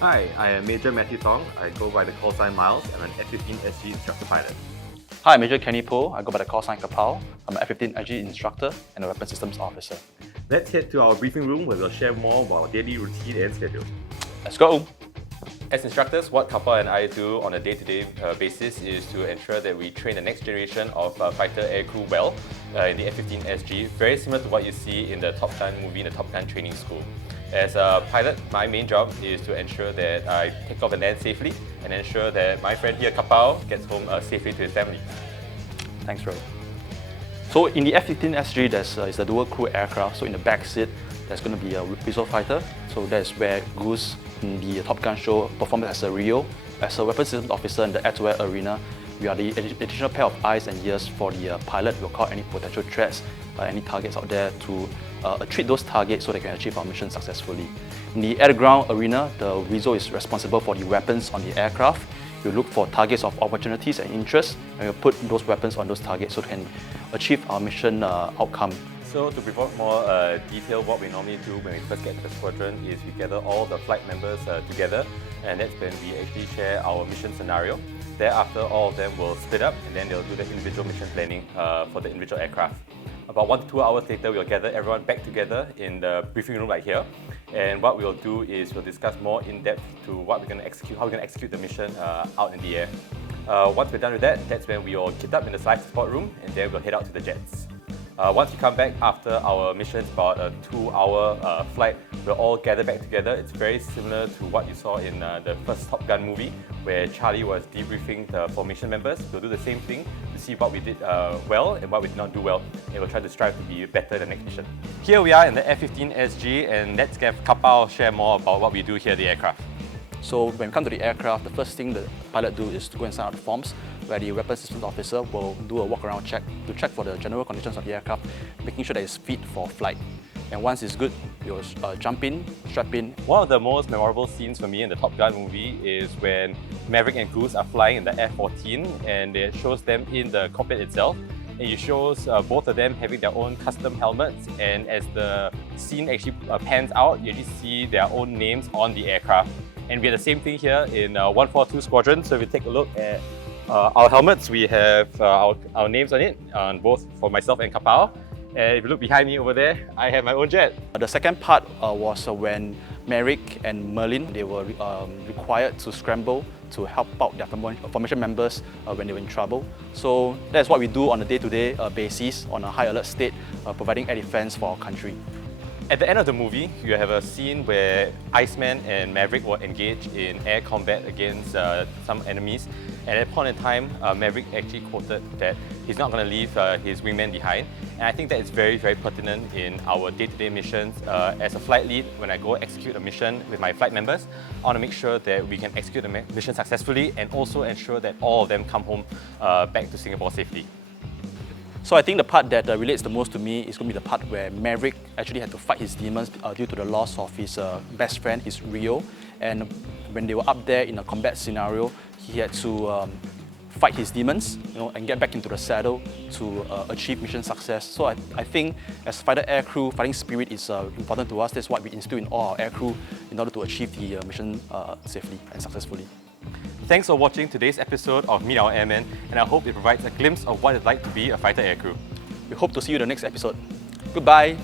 Hi, I am Major Matthew Tong. I go by the call sign Miles. I'm an F-15SG instructor pilot. Hi, Major Kenny Po. I go by the call sign Kapao. I'm an F-15SG instructor and a weapons systems officer. Let's head to our briefing room where we'll share more about our daily routine and schedule. Let's go! As instructors, what Kappa and I do on a day-to-day basis is to ensure that we train the next generation of fighter aircrew well in the F-15SG, very similar to what you see in the Top Gun movie in the Top Gun training school. As a pilot, my main job is to ensure that I take off and land safely and ensure that my friend here, Kapao, gets home safely to his family. Thanks, Ro. So in the F-15SG, there's a dual crew aircraft. So in the back seat, there's going to be a reserve fighter. So that's where Goose in the Top Gun show performed as a Rio. As a weapons systems officer in the air-to-air arena, we are the additional pair of eyes and ears for the pilot. We'll call any potential threats, any targets out there to treat those targets so they can achieve our mission successfully. In the air-to-ground arena, the Weasel is responsible for the weapons on the aircraft. We look for targets of opportunities and interests, and we put those weapons on those targets so they can achieve our mission outcome. So to provide more detail, what we normally do when we first get to the squadron is we gather all the flight members together, and that's when we actually share our mission scenario. Thereafter, all of them will split up and then they'll do the individual mission planning for the individual aircraft. About 1 to 2 hours later, we'll gather everyone back together in the briefing room right here. And what we'll do is we'll discuss more in depth to what we're going to execute, how we're going to execute the mission out in the air. Once we're done with that, that's when we all kit up in the flight support room and then we'll head out to the jets. Once we come back after our mission's about a 2-hour flight, we'll all gather back together. It's very similar to what you saw in the first Top Gun movie, where Charlie was debriefing the formation members. We'll do the same thing to see what we did well and what we did not do well, and we'll try to strive to be better in the next mission. Here we are in the F-15SG, and let's have Kapao share more about what we do here at the aircraft. So when we come to the aircraft, the first thing the pilot do is to go and sign out the forms, where the weapons systems officer will do a walk-around check to check for the general conditions of the aircraft, making sure that it's fit for flight. And once it's good, you'll jump in, strap in. One of the most memorable scenes for me in the Top Gun movie is when Maverick and Goose are flying in the F-14, and it shows them in the cockpit itself. And it shows both of them having their own custom helmets, and as the scene actually pans out, you actually see their own names on the aircraft. And we have the same thing here in 142 Squadron. So if we take a look at our helmets, we have our names on it, both for myself and Kapao. And if you look behind me over there, I have my own jet. The second part was when Merrick and Merlin, they were required to scramble to help out their formation members when they were in trouble. So that's what we do on a day-to-day basis on a high alert state, providing air defense for our country. At the end of the movie, you have a scene where Iceman and Maverick were engaged in air combat against some enemies. And at that point in time, Maverick actually quoted that he's not going to leave his wingman behind. And I think that is very, very pertinent in our day-to-day missions. As a flight lead, when I go execute a mission with my flight members, I want to make sure that we can execute the mission successfully and also ensure that all of them come home back to Singapore safely. So I think the part that relates the most to me is going to be the part where Maverick actually had to fight his demons due to the loss of his best friend, his Rio. And when they were up there in a combat scenario, he had to fight his demons, and get back into the saddle to achieve mission success. So I think as fighter aircrew, fighting spirit is important to us. That's what we instill in all our aircrew in order to achieve the mission safely and successfully. Thanks for watching today's episode of Meet Our Airmen, and I hope it provides a glimpse of what it's like to be a fighter aircrew. We hope to see you in the next episode. Goodbye!